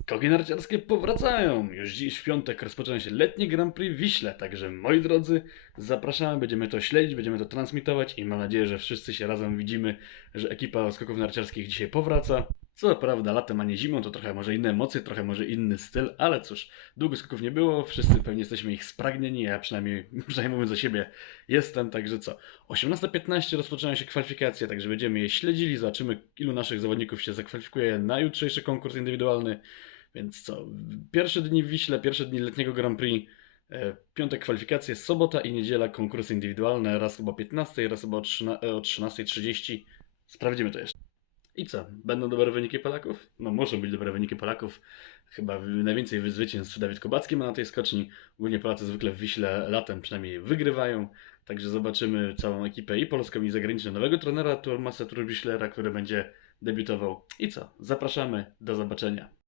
Skoki narciarskie powracają. Już dziś w piątek rozpoczyna się letnie Grand Prix Wiśle, także moi drodzy, zapraszamy, będziemy to śledzić, będziemy to transmitować i mam nadzieję, że wszyscy się razem widzimy, że ekipa skoków narciarskich dzisiaj powraca. Co prawda latem, a nie zimą, to trochę może inne emocje, trochę może inny styl, ale cóż, długo skoków nie było, wszyscy pewnie jesteśmy ich spragnieni, ja przynajmniej, przynajmniej mówiąc o siebie, jestem, także co. 18.15 rozpoczynają się kwalifikacje, także będziemy je śledzili, zobaczymy ilu naszych zawodników się zakwalifikuje na jutrzejszy konkurs indywidualny. Więc co, pierwsze dni w Wiśle, pierwsze dni letniego Grand Prix, e, piątek kwalifikacje, sobota i niedziela konkursy indywidualne, raz chyba o 15, raz chyba o 13 o 13.30. Sprawdzimy to jeszcze. I co, będą dobre wyniki Polaków? No muszą być dobre wyniki Polaków. Chyba najwięcej zwycięstw Dawid Kubacki ma na tej skoczni. Ogólnie Polacy zwykle w Wiśle latem przynajmniej wygrywają. Także zobaczymy całą ekipę i polską i zagraniczną nowego trenera Turmasa Turbiślera, który będzie debiutował. I co, zapraszamy, do zobaczenia.